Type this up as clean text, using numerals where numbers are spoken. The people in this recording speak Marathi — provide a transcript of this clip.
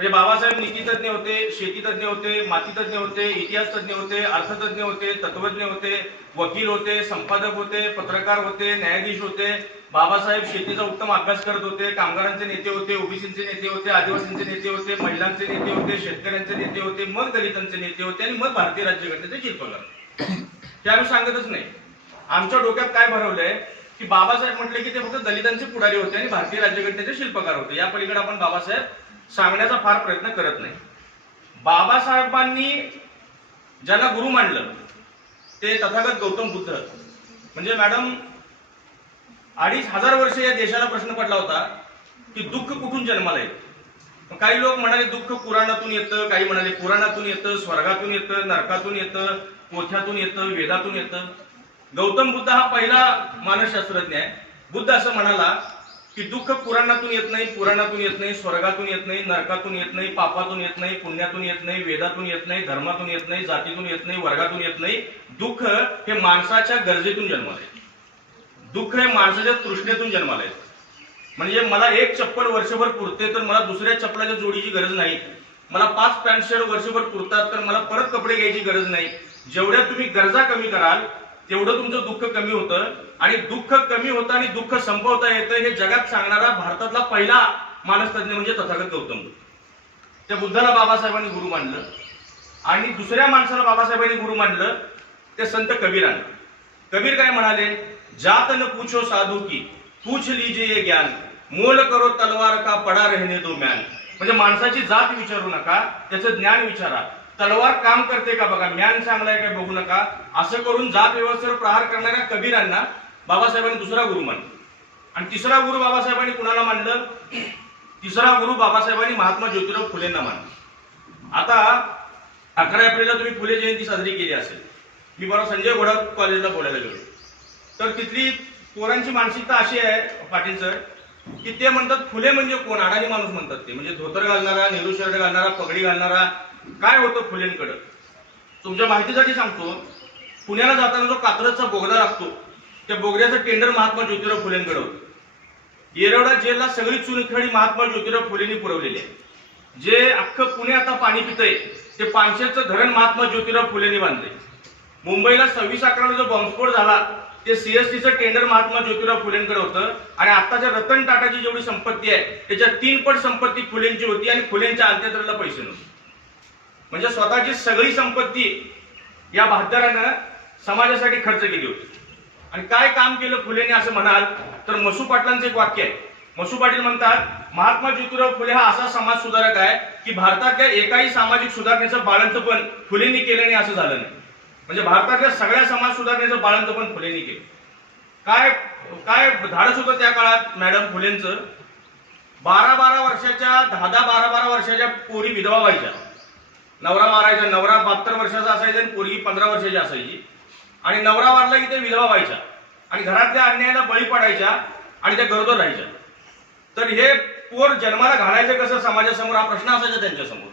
म्हणजे बाबासाहेब नीतितज्ञ होते, शेतीतज्ञ होते, मातीतज्ञ होते, इतिहास तज्ञ होते, अर्थतज्ञ होते, तत्वज्ञ होते, वकील होते, संपादक होते, पत्रकार होते, न्यायाधीश होते. बाबासाहेब शेतीचा उत्तम अभ्यास करत होते, कामगारांचे नेते होते, ओबीसीचे नेते होते, आदिवासींचे नेते होते, महिलांचे नेते होते, शेतकऱ्यांचे नेते होते, मग दलितांचे नेते होते आणि मग भारतीय राज्यघटनेचे शिल्पकार. ते आम्ही सांगतच नाही. आमच्या डोक्यात काय भरवलंय की बाबासाहेब म्हटले की ते फक्त दलितांचे पुढारी होते आणि भारतीय राज्यघटनेचे शिल्पकार होते. या पलीकडे आपण बाबासाहेब सांगण्याचा फार प्रयत्न करत नाही. बाबासाहेबांनी ज्यांना गुरु मानलं ते तथागत गौतम बुद्ध. म्हणजे मॅडम 2500 वर्ष या देशाला प्रश्न पडला होता की दुःख कुठून जन्माला येतं. काही लोक म्हणाले दुःख पुराणातून येतं, काही म्हणाले पुराणातून येतं, स्वर्गातून येतं, नरकातून येतं, पोथ्यातून येतं, वेदातून येतं. गौतम बुद्ध हा पहिला मानसशास्त्रज्ञ आहे. बुद्ध असं म्हणाला की दुःख पुराणातून येत नाही, पुराणातून येत नाही, स्वर्गातून येत नाही, नरकातून येत नाही, पापातून येत नाही, पुण्यातून येत नाही, वेदातून येत नाही, धर्मातून येत नाही, जातीतून येत नाही, वर्गातून येत नाही. दुःख हे माणसाच्या गरजेतून जन्माला येतं. दुःख हे माणसाच्या तृष्णेतून जन्माला येतं. म्हणजे मला एक चप्पल वर्षभर पुरते तर मला दुसऱ्या चप्पलाच्या जोडीची गरज नाही. मला 5 पॅन्ट शर्ट वर्षभर पुरतात तर मला परत कपडे घ्यायची गरज नाही. जेवढ्या तुम्ही गरजा कमी कराल तेवढं तुमचं दुःख कमी होतं आणि दुःख कमी होतं आणि दुःख संपवता येतं हे जगात सांगणारा भारतातला पहिला मानसतज्ञ म्हणजे तथागत गौतम बुद्ध. त्या बुद्धाला बाबासाहेबांनी गुरु मानलं आणि दुसऱ्या माणसाला बाबासाहेबांनी गुरु मानलं ते संत कबीरांना. कबीर काय म्हणाले, जात न पूछो साधू की पूछ लीजिए ये ज्ञान, मोल करो तलवार का पडा रहने दो म्यान. म्हणजे माणसाची जात विचारू नका, त्याचं ज्ञान विचारा. तलवार काम करते का बघा, म्यान चांगलाय काय बघू नका. असं करून जात व्यवस्थेवर प्रहार करणाऱ्या कबीरांना बाबासाहेबांनी दुसरा गुरु मानला. आणि तिसरा गुरु बाबासाहेबांनी कुणाला मानलं? तिसरा गुरु बाबासाहेबांनी महात्मा ज्योतिराव फुलेंना मानलं. आता 11 एप्रिलला तुम्ही फुले जयंती साजरी केली असेल. मी बरोबर संजय घोडा कॉलेजला बोलायला गेलो तर तिथली पोरांची मानसिकता अशी आहे पाटील सर की ते म्हणतात फुले म्हणजे कोण, अडाणी माणूस म्हणतात ते. म्हणजे धोतर घालणारा, नेहरू शर्ट घालणारा, पगडी घालणारा. काय होतं फुलेंकडं? तुमच्या माहितीसाठी सांगतो, पुण्याला जाताना जो कात्रजचा बोगदा लागतो त्या बोगद्याचं टेंडर महात्मा ज्योतिराव फुलेंकडे होतं. येरवडा जेलला सगळी चुनखडी महात्मा ज्योतिराव फुलेंनी पुरवलेली आहे. जे अख्खं पुणे आता पाणी पितंय ते पानशेतचं धरण महात्मा ज्योतिराव फुलेंनी बांधले. मुंबईला 26/11 जो बॉम्बस्फोट झाला ते सीएसटीचं टेंडर महात्मा ज्योतिराव फुलेंकडे होतं. आणि आताच्या रतन टाटाची जेवढी संपत्ती आहे त्याच्या 3 पट संपत्ती फुलेंची होती आणि फुलेंच्या अंत्ययात्रेला पैसे नव्हते. म्हणजे स्वतःची सगळी संपत्ती या बहादरानं समाजासाठी खर्च केली होती. आणि काय काम केलं फुलेंनी असं म्हणाल तर मसू पाटलांचं एक वाक्य आहे. मसू पाटील म्हणतात, महात्मा ज्योतिराव फुले हा असा समाज सुधारक आहे की भारतातल्या एकाही सामाजिक सुधारणेचं बाळंतपण फुलेंनी केलं नाही असं झालं नाही. म्हणजे भारतातल्या सगळ्या समाज सुधारणेचं बाळंतपण फुलेंनी केलं. काय काय धाडस होतं त्या काळात मॅडम फुलेंचं. 12-12 वर्षाच्या 10-12 वर्षाच्या पोरी विधवा व्हायच्या. नवरा मारायचा, नवरा 72 वर्षाचा असायचा आणि पोरगी 15 वर्षाची असायची. आणि नवरा वारला की ते विधवा व्हायच्या आणि घरातल्या अन्यायाला बळी पडायच्या आणि त्या गरोदर राहायच्या. तर हे पोर जन्माला घालायचं कसं समाजासमोर हा प्रश्न असायचा त्यांच्यासमोर.